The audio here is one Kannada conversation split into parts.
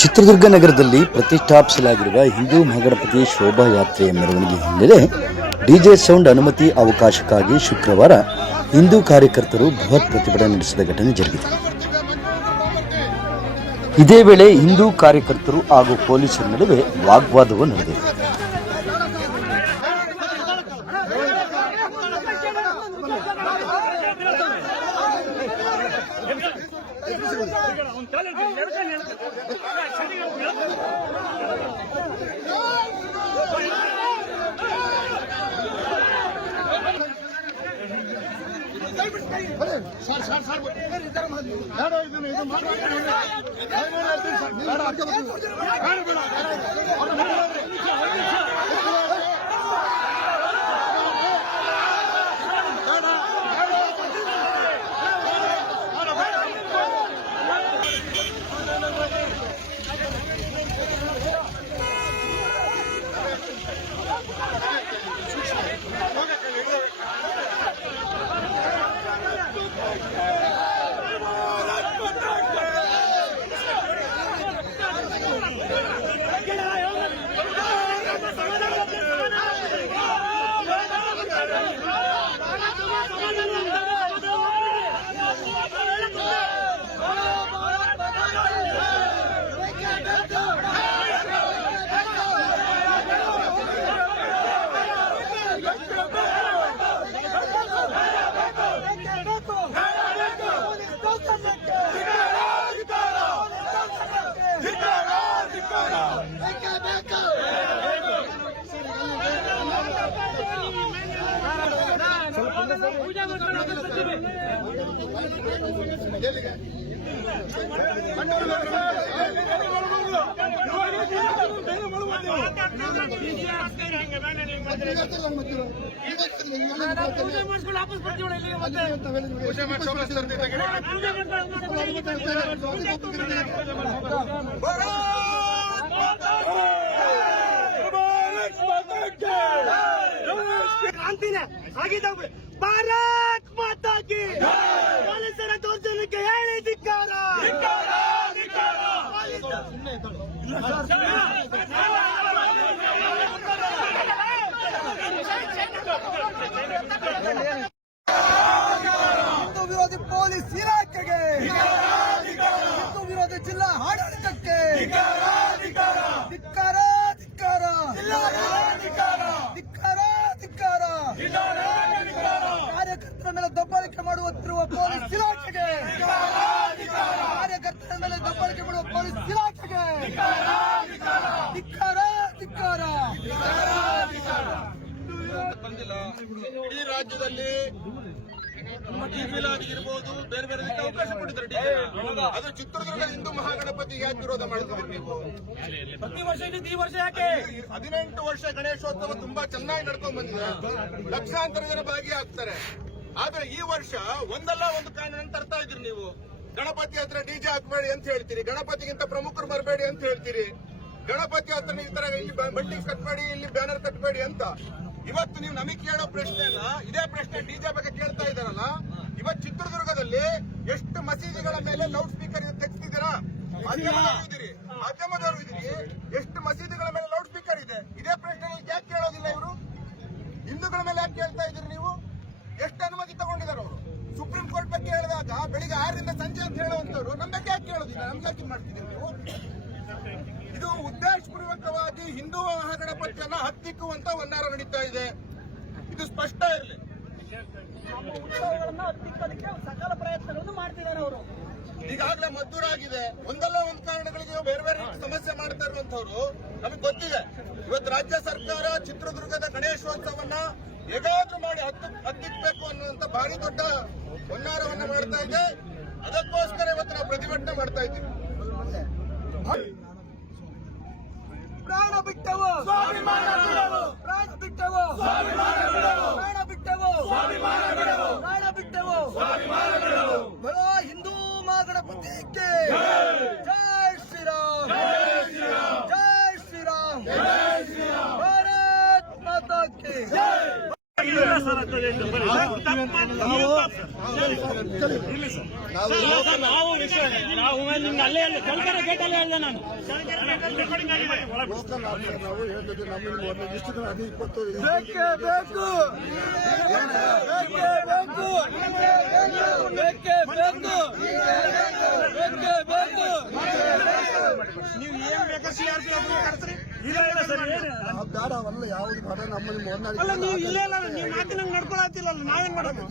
ಚಿತ್ರದುರ್ಗ ನಗರದಲ್ಲಿ ಪ್ರತಿಷ್ಠಾಪಿಸಲಾಗಿರುವ ಹಿಂದೂ ಮಹಾಗಣಪತಿ ಶೋಭಾಯಾತ್ರೆಯ ಮೆರವಣಿಗೆ ಹಿನ್ನೆಲೆ ಡಿಜೆ ಸೌಂಡ್ ಅನುಮತಿ ಅವಕಾಶಕ್ಕಾಗಿ ಶುಕ್ರವಾರ ಹಿಂದೂ ಕಾರ್ಯಕರ್ತರು ಬೃಹತ್ ಪ್ರತಿಭಟನೆ ನಡೆಸಿದ ಘಟನೆ ಜರುಗಿದೆ. ಇದೇ ವೇಳೆ ಹಿಂದೂ ಕಾರ್ಯಕರ್ತರು ಹಾಗೂ ಪೊಲೀಸರ ನಡುವೆ ವಾಗ್ವಾದವೂ ನಡೆದಿದೆ. సార్ సార్ సార్ మాట్లాడుతున్నాడు ಕ್ರಾಂತಿನೇ ಆಗಿದ್ದಾವೆ ಭಾರತ್ ಮಾತಾ ಕಿ ಕಾರ್ಯಕರ್ತರ ಮೇಲೆ ದಬ್ಬಾಳಿಕೆ ಮಾಡುತ್ತಿರುವ ಪೊಲೀಸ್ ಇಲಾಖೆಗೆ. ಕಾರ್ಯಕರ್ತರ ಮೇಲೆ ದಬ್ಬಾಳಿಕೆ ಮಾಡುವ ಪೊಲೀಸ್ ಇಲಾಖೆಗೆ. ಧಿಕ್ಕಾರ ಧಿಕ್ಕಾರ. ಬಂದಿಲ್ಲ. ಇಡೀ ರಾಜ್ಯದಲ್ಲಿ ಡಿಫಿಲಾಗಿ ಇರ್ಬೋದು ಬೇರೆ ಬೇರೆ ಅವಕಾಶ ಕೊಟ್ಟಿದ್ದಾರೆ. ಅದು ಚಿತ್ರದುರ್ಗ ಹಿಂದೂ ಮಹಾಗಣಪತಿ ಯಾಕೆ ವಿರೋಧ ಮಾಡ್ತಿದ್ರಿ ನೀವು? ಪ್ರತಿ ವರ್ಷ ಈ ವರ್ಷ ಯಾಕೆ? ಹದಿನೆಂಟು ವರ್ಷ ಗಣೇಶೋತ್ಸವ ತುಂಬಾ ಚೆನ್ನಾಗಿ ನಡ್ಕೊಂಡ್ ಬಂದಿದೆ. ಲಕ್ಷಾಂತರ ಜನ ಭಾಗಿಯಾಗ್ತಾರೆ. ಆದ್ರೆ ಈ ವರ್ಷ ಒಂದಲ್ಲ ಒಂದು ಕಾರಣ ತರ್ತಾ ಇದ್ರಿ ನೀವು. ಗಣಪತಿ ಹತ್ರ ಡಿಜೆ ಹಾಕ್ಬೇಡಿ ಅಂತ ಹೇಳ್ತೀರಿ. ಗಣಪತಿಗಿಂತ ಪ್ರಮುಖರು ಬರಬೇಡಿ ಅಂತ ಹೇಳ್ತೀರಿ. ಗಣಪತಿ ಹತ್ರ ಈ ತರ ಇಲ್ಲಿ ಬಂಡಿ ಕಟ್ಬೇಡಿ ಇಲ್ಲಿ ಬ್ಯಾನರ್ ಕಟ್ಬೇಡಿ ಅಂತ. ಇವತ್ತು ನೀವು ನಮಗೆ ಕೇಳೋ ಪ್ರಶ್ನೆ ಅಲ್ಲ, ಇದೇ ಪ್ರಶ್ನೆ ಡಿಜೆ ಬಗ್ಗೆ ಕೇಳ್ತಾ ಇದ್ದಾರಲ್ಲ, ಇವತ್ತು ಚಿತ್ರದುರ್ಗದಲ್ಲಿ ಎಷ್ಟು ಮಸೀದಿಗಳ ಮೇಲೆ ಲೌಡ್ ಸ್ಪೀಕರ್ ತೆಗೆದಿದ್ದೀರಾ? ಮಾಧ್ಯಮದವರು ಮಾಧ್ಯಮದವರು ಇದ್ದೀರಿ. ಎಷ್ಟು ಮಸೀದಿಗಳ ಮೇಲೆ ಲೌಡ್ ಸ್ಪೀಕರ್ ಇದೆ? ಇದೇ ಪ್ರಶ್ನೆ ಯಾಕೆ ಕೇಳೋದಿಲ್ಲ ಇವರು? ಹಿಂದೂಗಳ ಮೇಲೆ ಯಾಕೆ ಕೇಳ್ತಾ ಇದ್ದೀರಿ ನೀವು? ಎಷ್ಟು ಅನುಮತಿ ತಗೊಂಡಿದ್ದಾರೆ ಅವರು? ಸುಪ್ರೀಂ ಕೋರ್ಟ್ ಬಗ್ಗೆ ಹೇಳಿದಾಗ ಬೆಳಿಗ್ಗೆ ಆರರಿಂದ ಸಂಜೆ ಅಂತ ಹೇಳುವಂತವ್ರು ನಮ್ಮ ಬಗ್ಗೆ ಯಾಕೆ ಕೇಳೋದಿಲ್ಲ? ನಮ್ಗೆ ಯಾಕೆ ಮಾಡ್ತಿದ್ದೀರಿ ನೀವು? ಇದು ಉದ್ದೇಶಪೂರ್ವಕವಾಗಿ ಹಿಂದೂ ಮಹಾಗಣಪತಿಯನ್ನ ಹತ್ತಿಕ್ಕುವಂತ ಒಂದಾರ ನಡೀತಾ ಇದೆ. ಇದು ಸ್ಪಷ್ಟ ಇರಲಿ. ಹತ್ತಿಕ್ಕಲಿಕ್ಕೆ ಸಕಲ ಪ್ರಯತ್ನಗಳನ್ನು ಮಾಡ್ತಿದ್ದಾರೆ ಅವರು. ಈಗಾಗಲೇ ಮದ್ದೂರಾಗಿದೆ. ಒಂದಲ್ಲ ಒಂದು ಕಾರಣಗಳಿಗೆ ಬೇರೆ ಬೇರೆ ಸಮಸ್ಯೆ ಮಾಡ್ತಾ ಇರುವಂತವ್ರು ನಮಗೆ ಗೊತ್ತಿದೆ. ಇವತ್ತು ರಾಜ್ಯ ಸರ್ಕಾರ ಚಿತ್ರದುರ್ಗದ ಗಣೇಶೋತ್ಸವನ್ನ ಹೇಗಾದ್ರೂ ಮಾಡಿ ಹತ್ತು ಹತ್ತಿಕ್ಬೇಕು ಅನ್ನುವಂತ ಭಾರಿ ದೊಡ್ಡ ಹೊನ್ನಾರವನ್ನ ಮಾಡ್ತಾ ಇದೆ. ಅದಕ್ಕೋಸ್ಕರ ಇವತ್ತು ನಾವು ಪ್ರತಿಭಟನೆ ಮಾಡ್ತಾ ಇದ್ದೀವಿ. ಪ್ರಾಣ ಬಿಟ್ಟವು ಸ್ವಾಭಿಮಾನ ಬಿಡವು ಪ್ರಾಣ ಬಿಟ್ಟವು ಸ್ವಾಭಿಮಾನ ಬಿಡವು ಪ್ರಾಣ ಬಿಟ್ಟವು ಸ್ವಾಭಿಮಾನ ಬಿಡವು ಪ್ರಾಣ ಬಿಟ್ಟವು ಸ್ವಾಭಿಮಾನ ಬಿಡವು ಬರೋ ಹಿಂದೂ ಮಹಾಗಣಪತಿಗೆ ಜೈ ಶ್ರೀರಾಮ್ ಜೈ ಶ್ರೀರಾಮ್ ಜೈ ಶ್ರೀರಾಮ್ ಜೈ ಶ್ರೀರಾಮ್ ಭಾರತ್ ಮಾತಾ ಕಿ ನಾವು ವಿಷಯ ನಾವು ನಿಮ್ಗೆ ಅಲ್ಲೇ ಅಲ್ಲೇ ಚಳ್ಕೆರೆ ಗೇಟಲ್ಲೇ ಹೇಳ್ದೆ ನಾನು ಬೇಕೇ ಬೇಕು. ಬೇಕೇ ಬೇಕು. ಬೇಕೇ ಬೇಕು. ಬೇಕೇ ಬೇಕು. ನೀವು ಏನ್ ಬೇಕಾ ಸಿ ಆರ್ ಪಿ ಕರ್ಸ್ರಿ? ಇಲ್ಲ ಇಲ್ಲ ಸರ್ ಏನು? ಅವಲ್ಲ ಯಾವ್ದು ಮಾಡ ನಮ್ಮಲ್ಲಿ ಅಲ್ಲ ನೀವು ಇಲ್ಲೇ ಇಲ್ಲ ನೀವು ಮಾತಿನಂಗ್ ನಡ್ಕೊಳತ್ತಿಲ್ಲಲ್ಲ ನಾವೇನ್ ಮಾಡೋದು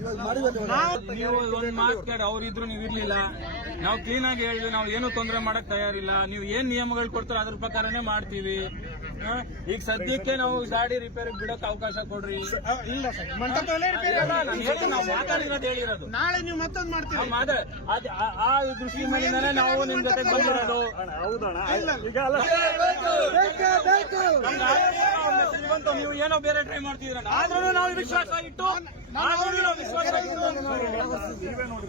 ಇವಾಗ ಮಾಡಿದಲ್ಲಿ ನೀವು ಒಂದ್ ಮಾತು ಕೇಳಿ ಅವ್ರಿದ್ರು ನೀವು ಇರ್ಲಿಲ್ಲ. ನಾವು ಕ್ಲೀನ್ ಆಗಿ ಹೇಳಿದ್ವಿ ನಾವು ಏನು ತೊಂದರೆ ಮಾಡಕ್ ತಯಾರಿಲ್ಲ. ನೀವು ಏನ್ ನಿಯಮಗಳು ಕೊಡ್ತಾರೋ ಅದ್ರ ಪ್ರಕಾರನೇ ಮಾಡ್ತೀವಿ? ಈಗ ಸದ್ಯಕ್ಕೆ ನಾವು ಗಾಡಿ ರಿಪೇರಿ ಬಿಡಕ್ ಅವಕಾಶ ಕೊಡ್ರಿ. ಇಲ್ಲ ಸರ್ ನಾವು ಮಾತಾಡಿರೋದು ಹೇಳಿರೋದು ನಾಳೆ ನೀವು ಮತ್ತೊಂದು ಮಾಡ್ತೀವಿ ಆ ದೃಷ್ಟಿ ಮೇಲಿಂದಾನೆ ನಾವು ನಿಮ್ ಜೊತೆ ಬಂದಿರೋದು. ಬೇಕೇ ಬೇಕು ನಮ್ಗೆ ಆಲ್ರೆಡಿ ಮೆಸೇಜ್ ಬಂತು ನೀವು ಏನೋ ಬೇರೆ ಟ್ರೈ ಮಾಡ್ತಿದ್ರ ಆದ್ರೂ ನಾವು ವಿಶ್ವಾಸ ಇಟ್ಟು ಆದ್ರೂ ನಾವು ವಿಶ್ವಾಸ ಇಟ್ಟು ನಾವು